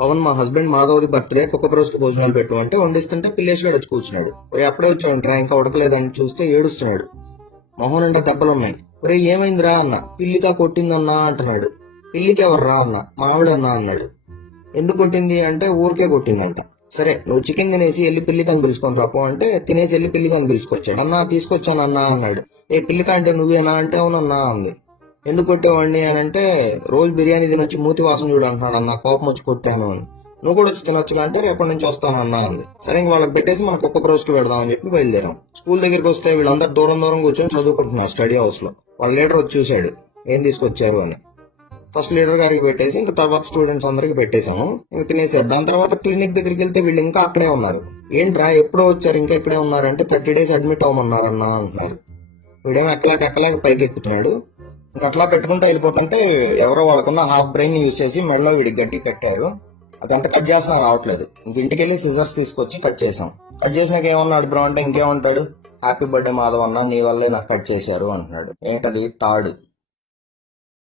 పవన్ మా husband మాధవ్ది birthday కుక్క రోజుకి భోజనాలు పెట్టు అంటే వండిస్తుంటే పిల్లేష్ గడు వచ్చి కూర్చున్నాడు. ఒరే అప్పుడే వచ్చావంట్రా ఇంకా ఉడకలేదని చూస్తే ఏడుస్తున్నాడు. మొహం నిండా దెబ్బలున్నాయి. ఒరే ఏమైందిరా అన్న. పిల్లికా కొట్టిందన్నా అంటున్నాడు. పిల్లికి ఎవర్రా అన్న. మావిడన్నా అన్నాడు. ఎందుకు కొట్టింది అంటే ఊరికే కొట్టిందంట. సరే నువ్వు చికెన్ తినేసి వెళ్ళి పిల్లికని పిలుచుకొని రాపో అంటే తినేసి వెళ్ళి పిల్లికని పిలుచుకొచ్చాడు. అన్నా తీసుకొచ్చాను అన్నా అన్నాడు. పిల్లిక అంటే నువ్వేనా అంటే అవునన్నా అంది. ఎందుకు కొట్టేవాడిని అని అంటే రోజు బిర్యానీ తినొచ్చి మూతి వాసన చూడు అంటున్నాడు అన్న, కోపం వచ్చి కొట్టాను అని. నువ్వు కూడా వచ్చి తినొచ్చు అంటే రేపటి నుంచి వస్తానన్నా అంది. సరే ఇంక వాళ్ళకి పెట్టేసి మనకు ఒక్క రోజుకి పెడదాం అని చెప్పి బయలుదేరాం. స్కూల్ దగ్గరికి వస్తే వీళ్ళందరూ దూరం దూరం కూర్చొని చదువుకుంటున్నారు స్టడీ హౌస్ లో. వాళ్ళ లీడర్ వచ్చి చూశాడు ఏం తీసుకొచ్చారు అని. ఫస్ట్ లీడర్ గారికి పెట్టేసి ఇంకా తర్వాత స్టూడెంట్స్ అందరికి పెట్టేశాము. ఇంకా తినేసారు. దాని తర్వాత క్లినిక్ దగ్గరికి వెళ్తే వీళ్ళు ఇంకా అక్కడే ఉన్నారు. ఏంట్రా ఎప్పుడో వచ్చారు ఇంకా ఇక్కడే ఉన్నారంటే 30 days అడ్మిట్ అవ్వమన్నారన్నా అంటున్నారు. వీడేమో ఎక్కలేక పైకి ఎక్కుతున్నాడు. ఇంకా అట్లా పెట్టుకుంటూ వెళ్ళిపోతుంటే ఎవరో వాళ్ళకున్న హాఫ్ బ్రెయిన్ యూజ్ చేసి మెడలో వీడికి గట్టి కట్టారు. అదంతా కట్ చేసినా రావట్లేదు. ఇంక ఇంటికి వెళ్ళి సిజర్స్ తీసుకొచ్చి కట్ చేసాం. కట్ చేసినాక ఏమన్నాడు బ్రో అంటే ఇంకేమంటాడు, హ్యాపీ బర్త్డే మాధవ్ అన్న, నీ వల్లే నాకు కట్ చేశారు అంటున్నాడు. ఏంటది తాడు.